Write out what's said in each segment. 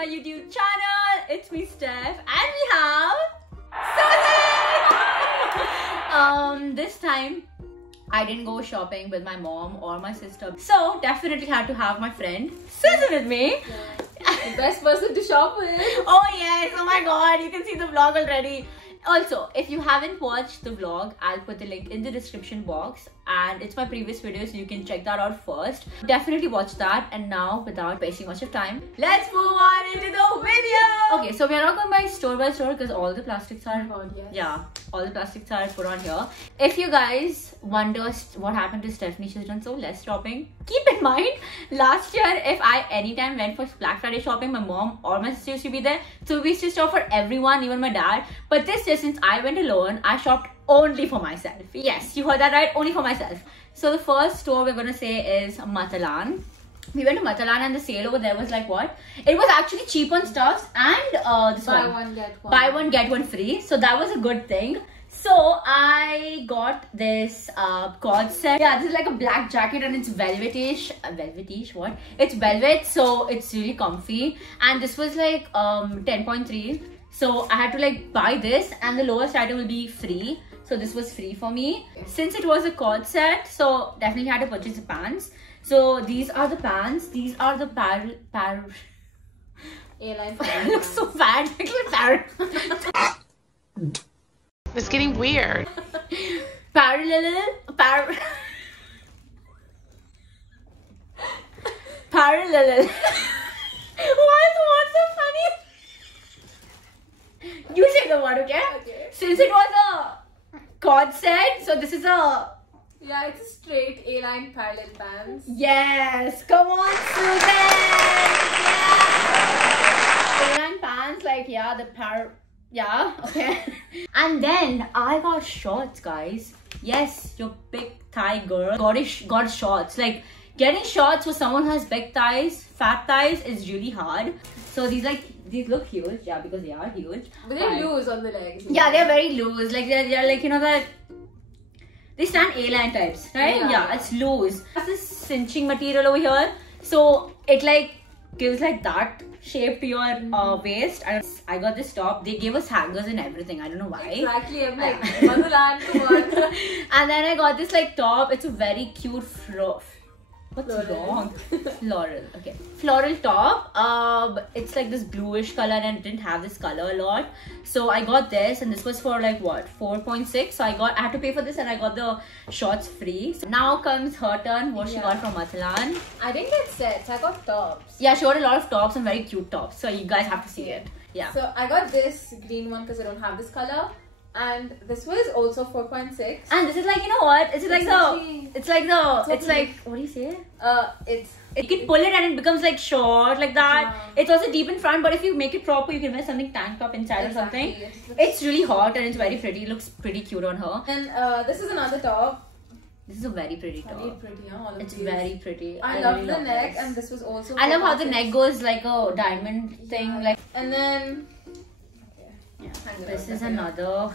my YouTube channel. It's me, Steph, and we have Susan! This time I didn't go shopping with my mom or my sister, so definitely had to have my friend Susan with me. The best person to shop with. Oh yes, oh my god, you can see the vlog already. Also, if you haven't watched the vlog, I'll put the link in the description box, and it's my previous video, so you can check that out first. Definitely watch that. And now, without wasting much of time, let's move on into the video. Okay, so we are not going by store because all the plastics are all the plastics are put on here. If you guys wonder what happened to Stephanie, she's done so less shopping. Keep in mind, last year if I anytime went for Black Friday shopping, my mom or my sister used to be there, so we used to shop for everyone, even my dad. But this year, since I went alone, I shopped only for myself. Yes, you heard that right, only for myself. So the first store we're gonna say is Matalan. We went to Matalan and the sale over there was like what? It was actually cheap on stuffs and this Buy one get one free. So that was a good thing. So I got this cord set. Yeah, this is like a black jacket and it's velvetish. Velvetish, what? It's velvet, so it's really comfy. And this was like 10.3. So I had to like buy this and the lowest item will be free. So this was free for me. Since it was a cord set, so definitely had to purchase the pants. So these are the pants. These are the A-line I look so bad. It's getting weird. Parallel. What's so funny? You say the word, okay? Okay. Since it was a cord set, so this is a... Yeah, it's a straight A-line parallel pants. Yes! Come on, Susan! Yeah! A-line pants, like, yeah, yeah, okay. And then I got shorts, guys. Yes, your big thigh girl got shorts. Like, getting shorts for someone who has big thighs, fat thighs is really hard. So these look huge, yeah, because they are huge. But they're loose on the legs. Yeah, they're very loose. Like they're like, you know, that they stand A-line types, right? Yeah, it's loose. That's this cinching material over here, so it like gives like that shape to your waist. And I got this top. They gave us hangers and everything. I don't know why. Exactly. I'm like, Motherland, come on. And then I got this like top. It's a very cute What's wrong? Floral. Okay. Floral top. It's like this bluish color and it didn't have this color a lot. So I got this and this was for like what? 4.6. So I had to pay for this and I got the shorts free. So now comes her turn. What she got from Matalan. I didn't get sets. I got tops. Yeah, she got a lot of tops and very cute tops. So you guys have to see it. Yeah. So I got this green one because I don't have this color. And this was also 4.6. And this is like, you know what? It's like what do you say? You can pull it and it becomes like short like that. Yeah. It's also deep in front, but if you make it proper, you can wear something tank top inside or something. It's really hot and it's very pretty. It looks pretty cute on her. And this is another top. This is a very pretty top. Very pretty, huh? All of it's these. Very pretty. I love the neck, and this was also. I love how the neck goes like a diamond thing, like. And then. Yeah. This is another.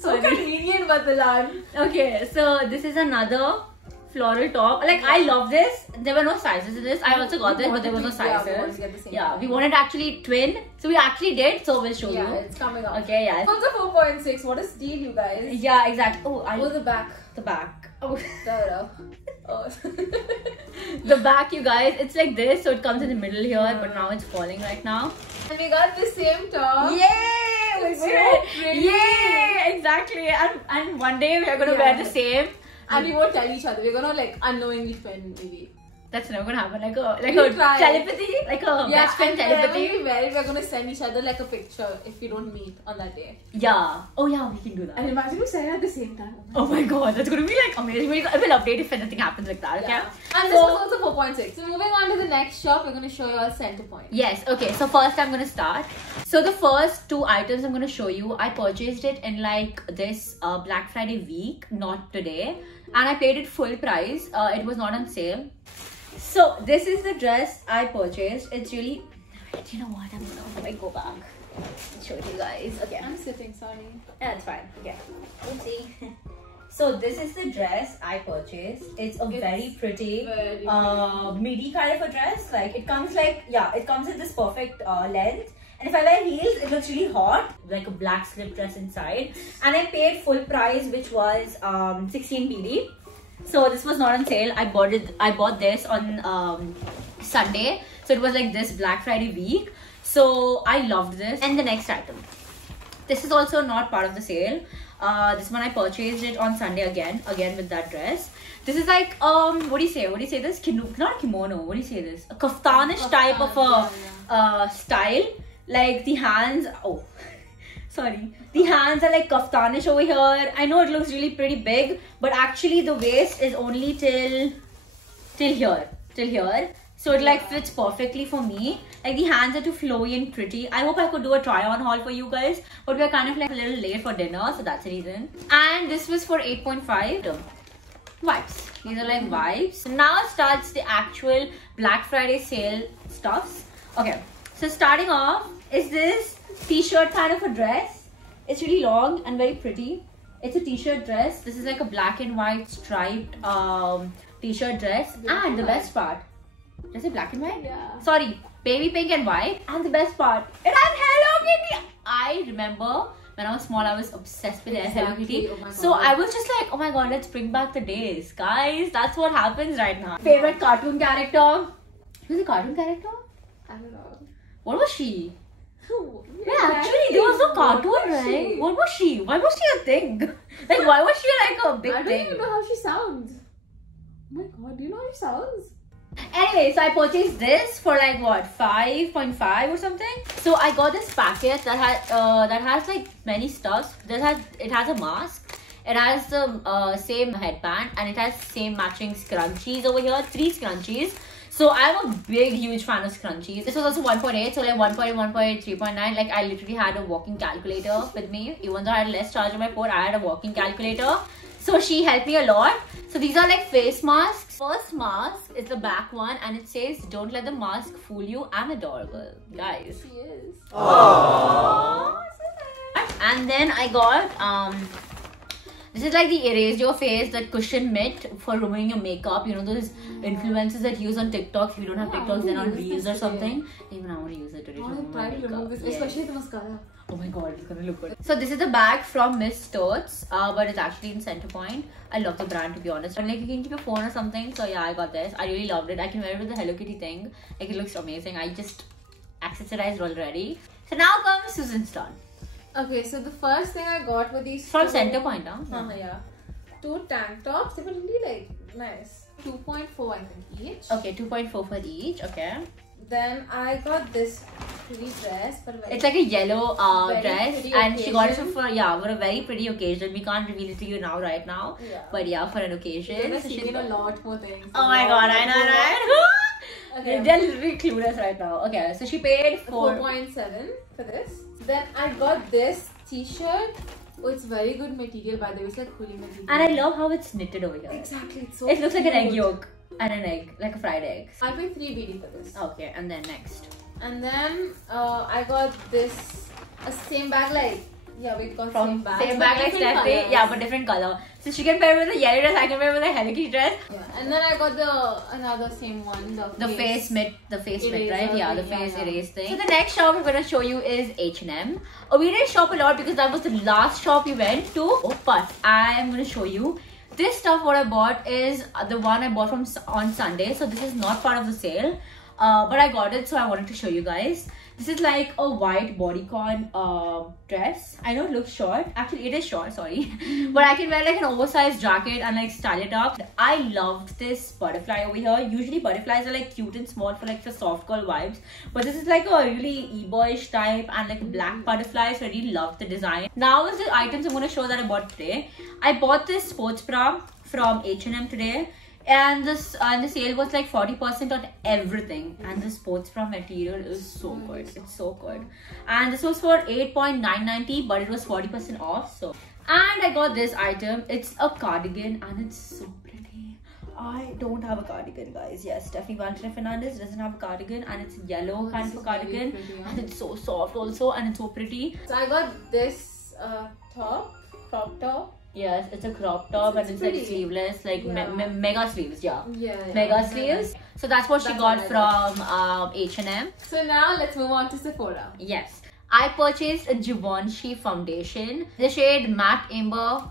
So convenient, Matalan. Okay, so this is another floral top. Like, I love this. There were no sizes in this. I also got this, but there was no sizes. We wanted to actually twin. So we actually did. So we'll show you. Yeah, it's coming up. Okay, yeah. Also 4.6. What a steal, you guys. Yeah, exactly. Oh, the back. The back. Oh. Oh. The back, you guys. It's like this. So it comes in the middle here, but now it's falling right now. And we got the same top. Yay! It's so pretty. Yay! Exactly. And one day we are gonna wear the same. And we won't tell each other. We're gonna like unknowingly twin maybe. That's never gonna happen. Like a telepathy, like a best friend telepathy. When we wear it, we're gonna send each other like a picture if we don't meet on that day. Yeah. Oh yeah, we can do that. And imagine we say it at the same time. Oh my god, that's gonna be like amazing. I will update if anything happens like that. Okay. Yeah. And this was also 4.6. So moving on to the next shop, we're gonna show you all center point. Yes. Okay. So first I'm gonna start. So the first two items I'm gonna show you, I purchased it in like this Black Friday week, not today, and I paid it full price. It was not on sale. So this is the dress I purchased. It's really. Wait, you know what? I'm gonna go back. I'll show you guys. Okay. I'm sitting. Sorry. Yeah, that's fine. Okay. Oopsie. So this is the dress I purchased. It's very pretty very midi kind of a dress. Like it comes like, yeah, it comes in this perfect length. And if I wear heels, it looks really hot. Like a black slip dress inside. And I paid full price, which was 16 BD. So this was not on sale. I bought this on Sunday. So it was like this Black Friday week. So I loved this. And the next item. This is also not part of the sale. This one I purchased it on Sunday again with that dress. This is like what do you say this? Not kimono. What do you say this? A kaftanish type of a style. Like the hands, the hands are like kaftanish over here. I know it looks really pretty big, but actually the waist is only till here. So it like fits perfectly for me. Like the hands are too flowy and pretty. I hope I could do a try on haul for you guys, but we're kind of like a little late for dinner, so that's the reason. And this was for 8.5. Vibes. These are like vibes. Now starts the actual Black Friday sale stuffs. Okay. So starting off is this t-shirt kind of a dress. It's really long and very pretty. It's a t-shirt dress. This is like a black and white striped t-shirt dress. And the best part, did I say black and white? Yeah. Sorry, baby pink and white. And the best part, it has Hello Kitty. I remember when I was small, I was obsessed with Hello Kitty. Oh my God. So I was just like, oh my god, let's bring back the days. Guys, that's what happens right now. Favorite cartoon character? Who's the cartoon character? I don't know. What was she? Yeah, Actually, there was no cartoon, right? What was she? Why was she a thing? Like, why was she like a big I don't thing? even know how she sounds. Oh my god, do you know how she sounds? Anyway, so I purchased this for like what, 5.5 or something. So I got this packet that has like many stuffs. It has a mask. It has the same headband, and it has same matching scrunchies over here. 3 scrunchies. So I'm a huge fan of scrunchies. This was also 1.8, so like 1.8, 1.8, 3.9. Like I literally had a walking calculator with me. Even though I had less charge on my phone, I had a walking calculator. So she helped me a lot. So these are like face masks. First mask is the back one, and it says, "Don't let the mask fool you. I'm adorable." Guys. She is. Aww. And then I got this is like the erase your face, that cushion mitt for removing your makeup. You know those influencers that use on TikTok. If you don't have TikToks, then on Reels or something. Even I want to use it today to remove my makeup. Especially the mascara. Oh my god, it's gonna look good. So this is the bag from Miss Totes, but it's actually in Centerpoint. I love the brand, to be honest. And like you can keep your phone or something. So yeah, I got this. I really loved it. I can wear it with the Hello Kitty thing. Like it looks amazing. I just accessorized already. So now comes Susan's turn. Okay, so the first thing I got were these From Centerpoint, huh? Yeah. 2 tank tops. They were really like nice. 2.4 I think each. Okay, 2.4 for each. Okay. Then I got this pretty dress, but it's like a yellow dress, and she got it for a very pretty occasion. We can't reveal it to you now, right now. Yeah. But yeah, for an occasion. So she's seen a lot more things. Oh my god, I know, right? Okay. They're literally clueless right now. Okay, so she paid 4.7 for this. Then I got this t-shirt. Oh, it's very good material, by the way. It's like cooling material. And I love how it's knitted over here. Exactly, it's so It looks like an egg cute. yolk and an egg, like a fried egg. I paid 3 BD for this. Okay, and then next. And then I got this same bag like we got From same bag like different Steffi, colors. yeah, but different color. So she can pair with a yellow dress, I can pair with a Hello Kitty dress. Yeah. And then I got another same one, The face mitt, right? Yeah, the face erase thing. So So the next shop we're gonna show you is H&M. We didn't shop a lot because that was the last shop we went to. But I am gonna show you this stuff. What I bought is the one I bought on Sunday. So this is not part of the sale, but I got it, so I wanted to show you guys. This is like a white bodycon dress. I know it looks short. Actually, it is short, sorry. But I can wear like an oversized jacket and like style it up. I loved this butterfly over here. Usually butterflies are like cute and small for like the soft girl vibes. But this is like a really e-boyish type and like a black butterfly. So I really loved the design. Now is the items I'm going to show that I bought today. I bought this sports bra from H&M today. And the sale was like 40% on everything, and the sports bra material is so good. It's so good. And this was for 8.990, but it was 40% off. So, and I got this item. It's a cardigan, and it's so pretty. I don't have a cardigan, guys. Yes, Stephanie Valentina Fernandez doesn't have a cardigan, and it's yellow kind of a cardigan, and it's so soft also, and it's so pretty. So I got this crop top. Yes, it's a crop top and it's like pretty. sleeveless, like Yeah. mega sleeves, yeah. Yeah. Mega sleeves. So that's what she That's got what from H&M. So now let's move on to Sephora. Yes. I purchased a Givenchy foundation. The shade Matte Amber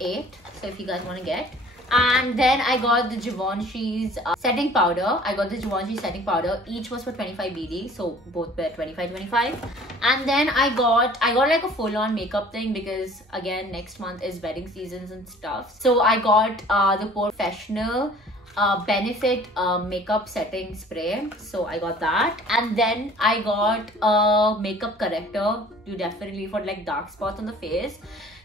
8. So if you guys want to get. And then I got the Givenchy's setting powder. I got the Givenchy setting powder. Each was for 25 BD. So both were 25. And then I got like a full-on makeup thing because again next month is wedding seasons and stuff. So I got the Professional Benefit makeup setting spray. So I got that. And then I got a makeup corrector to definitely for like dark spots on the face.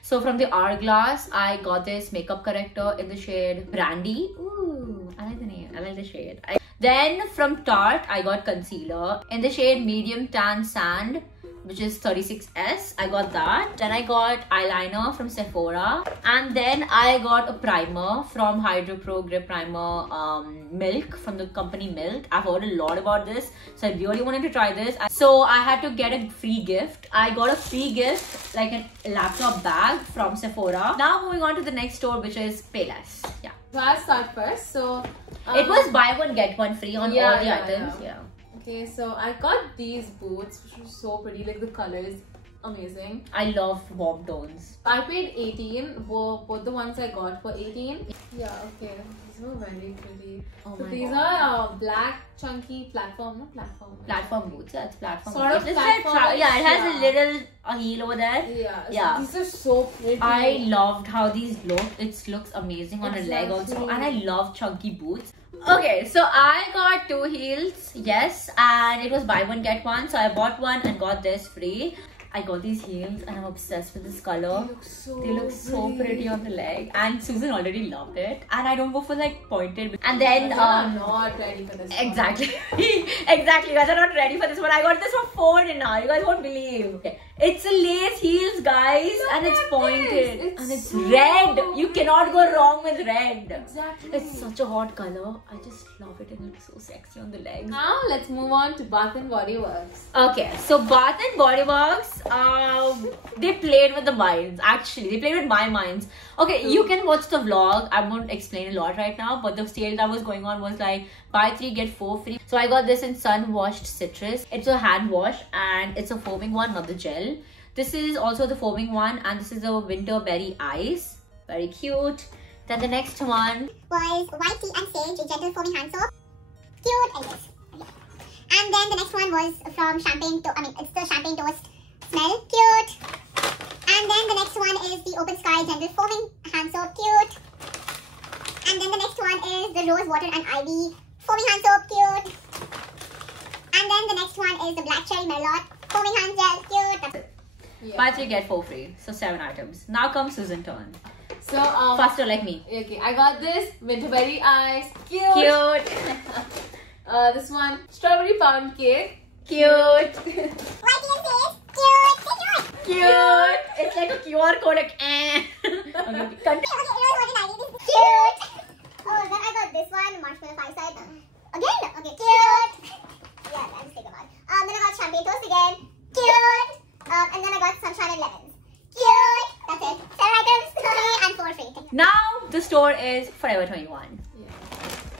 So from the Hourglass, I got this makeup corrector in the shade Brandy. Ooh, I like the name. I like the shade. Then from Tarte, I got concealer in the shade Medium Tan Sand, which is 36S. I got that. Then I got eyeliner from Sephora. And then I got a primer from Hydro Pro Grip Primer Milk from the company Milk. I've heard a lot about this, so I really wanted to try this. So I had to get a free gift. I got a free gift, like a laptop bag from Sephora. Now moving on to the next store, which is Payless. Yeah. So I'll start first. So It was buy one get one free on all the items. Yeah. Okay, so I got these boots, which were so pretty. Like the color is amazing. I love warm tones. I paid 18. Both the ones I got for 18. Yeah, okay. These were very pretty. Oh So my these God. are black, chunky platform. Platform boots. Yeah, it's platform Sort boots. of It's like platform, yeah, it has yeah. a little heel over there. Yeah. So Yeah. these are so pretty. I loved how these look. It looks amazing on a leg also, Exactly. and I love chunky boots. Okay, so I got 2 heels, yes, and it was buy one get one. So I bought one and got this free. I got these heels and I'm obsessed with this color. They look so pretty on the leg, and Susan already loved it. And I don't go for like pointed. And then I'm not ready for this one. exactly, exactly. You guys are not ready for this one. I got this for $4 now. You guys won't believe. Okay. It's a lace heels, guys, and it's at pointed this. It's and it's so red. You pretty. cannot go wrong with red. Exactly. It's such a hot color. I just love it. It looks so sexy on the legs. Now let's move on to Bath and Body Works. Okay, so Bath and Body Works, they played with the minds. Actually, they played with my minds. Okay, you can watch the vlog. I won't explain a lot right now, but the sale that was going on was like buy 3 get 4 free. So I got this in Sun Washed Citrus. It's a hand wash and it's a foaming one, not the gel. This is also the foaming one, and this is a Winter Berry Ice. Very cute. Then the next one was white tea and sage, a gentle foaming hand soap. Cute and this. And then the next one was from Champagne Toast. It's the Champagne Toast smell. Cute. And then the next one is the Open Sky Gentle Foaming Hand Soap. Cute. And then the next one is the Rose Water and Ivy Foaming Hand Soap. Cute. And then the next one is the Black Cherry Merlot Foaming Hand Gel. Cute. That's it. Yeah. buy 3 get 4 free. So 7 items. Now comes Susan's turn. So Faster like me. okay, I got this Winterberry Ice. Cute. Cute. This one Strawberry Pound Cake. Cute. White tea and sage. Cute. Cute. Cute. It's like a QR code. Like, eh. Okay, continue. Okay, Rose Water and Ivy. This is cute. Oh, then I got this one, Marshmallow Five Side. Again? Okay, cute. Yeah, I'll just take them out. Then I got Champagne Toast again. Cute. And then I got Sunshine and Lemons. Cute. That's it. 7 items and 4 free. Now the store is Forever 21. Yeah.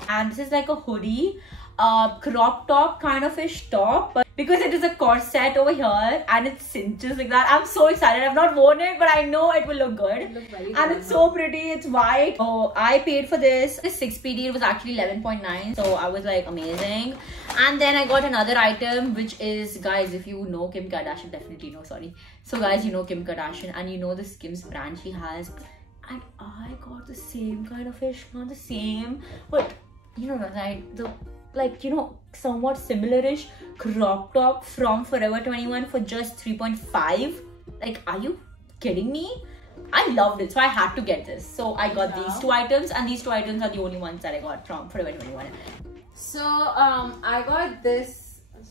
And this is like a hoodie, crop top kind of ish top, but because it is a corset over here and it cinches like that, I'm so excited. I've not worn it, but I know it will look good. It looks very And good. it's so pretty. It's white. Oh, I paid for this 6PD. It was actually 11.9, so I was like amazing. And then I got another item, which is, guys, if you know Kim Kardashian, definitely know, sorry. So guys, you know Kim Kardashian and you know the Skims brand she has, and I got the same kind of fish, not the same, but you know, like the, like, you know, somewhat similar-ish crop top from Forever 21 for just 3.5. Like, are you kidding me? I loved it, so I had to get this. So I got these 2 items, and these 2 items are the only ones that I got from Forever 21. So I got this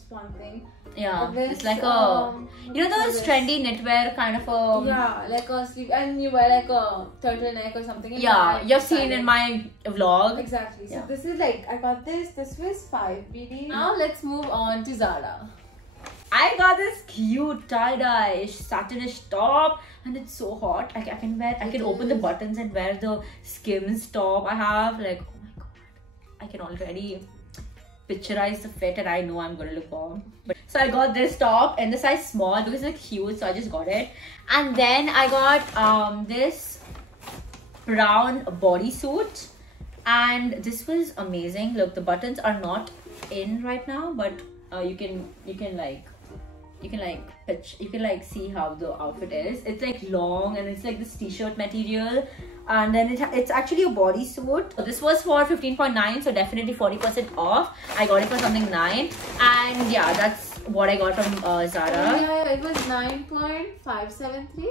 one thing. Yeah, This, it's like a, you know, what those is trendy knitwear kind of a, yeah, like a sleeve, and you wear like a turtleneck or something. and yeah, then you've style seen it. in my vlog. Exactly. So Yeah. this is like, I got this. This was 5 BD. Now let's move on to Zara. I I got this cute tie-dye satinish top, and it's so hot. I can open the buttons and wear the Skims top I have. Like, oh my god, I can already picturize the fit, and I know I'm gonna look bomb. So I got this top in the size small because it's cute, so I just got it. And then I got this brown bodysuit, and this was amazing. Look, the buttons are not in right now, but you can see how the outfit is. It's like long, and it's like this t-shirt material, and then it's actually a bodysuit. This was for 15.9, so definitely 40% off. I got it for something 9, and yeah, that's what I got from Zara. Yeah, it was 9.573.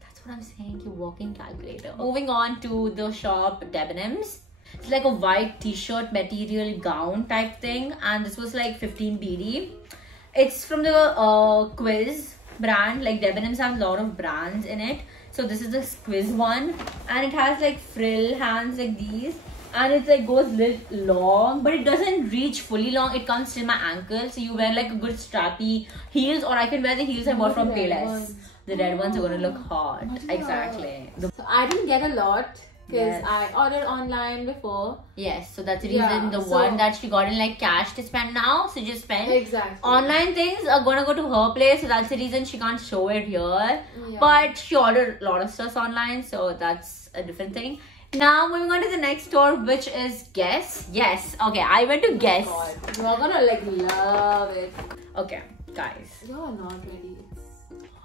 That's what I'm saying, you walking calculator. Moving on to the shop Debenhams. It's like a white t-shirt material gown type thing, and this was like 15 BD. It's from the Quiz brand. Like, Debenhams have a lot of brands in it, so this is the Quiz one, and it has like frill hands like these, and it like goes little long, but it doesn't reach fully long. It comes till my ankle, so you wear like a good strappy heels, or I can wear the heels I bought from Payless. The red ones are gonna look hot. Exactly. So I didn't get a lot because Yes. I ordered online before. Yes, so that's the reason. Yeah, The so- one that she got in like cash to spend now, so just spend. Exactly. Online things are gonna go to her place, so that's the reason she can't show it here. Yeah. But she ordered a lot of stuff online, so that's a different thing. Now moving on to the next store, which is Guess. Yes, okay, I went to Guess. God, you're gonna like love it. Okay, guys. You're not ready.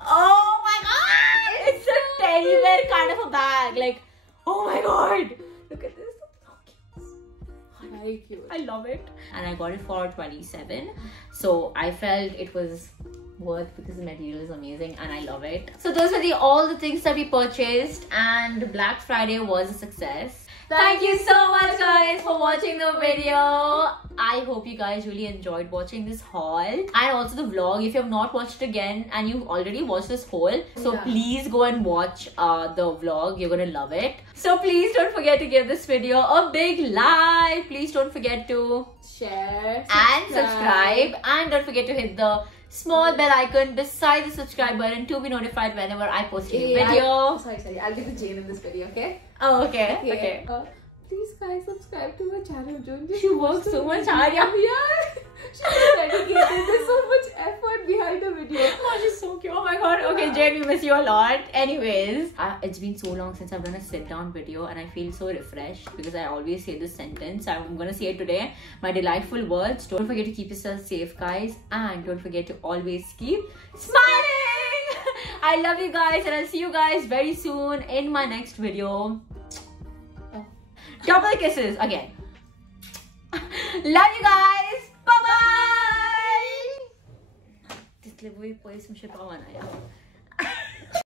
Oh my god! It's a teddy bear kind of a bag. Like, oh my god! Look at this. Very cute. I love it. And I got it for 27. So I felt it was worth because the material is amazing and I love it. So those were all the things that we purchased, and Black Friday was a success. Thank you so much guys for watching the video. I hope you guys really enjoyed watching this haul and also the vlog. If you have not watched it again and you've already watched this haul, so Yeah. please go and watch the vlog. You're gonna love it. So please don't forget to give this video a big like. Please don't forget to Share and subscribe, and don't forget to hit the small bell icon beside the subscribe button to be notified whenever I post a new video. Sorry. I'll give the Jane in this video, okay? Oh, okay. Please guys subscribe to her channel. She works so much hard. Yeah. She's so dedicated. There's so much effort behind the video. Oh, she's so cute. Oh my god. Okay, Jane, we miss you a lot. Anyways, it's been so long since I've done a sit-down video and I feel so refreshed because I always say this sentence. I'm gonna say it today. My delightful words. Don't forget to keep yourself safe, guys. And don't forget to always keep smiling. I love you guys, and I'll see you guys very soon in my next video. Double kisses again. Love you guys. Bye bye. This live with some shit on.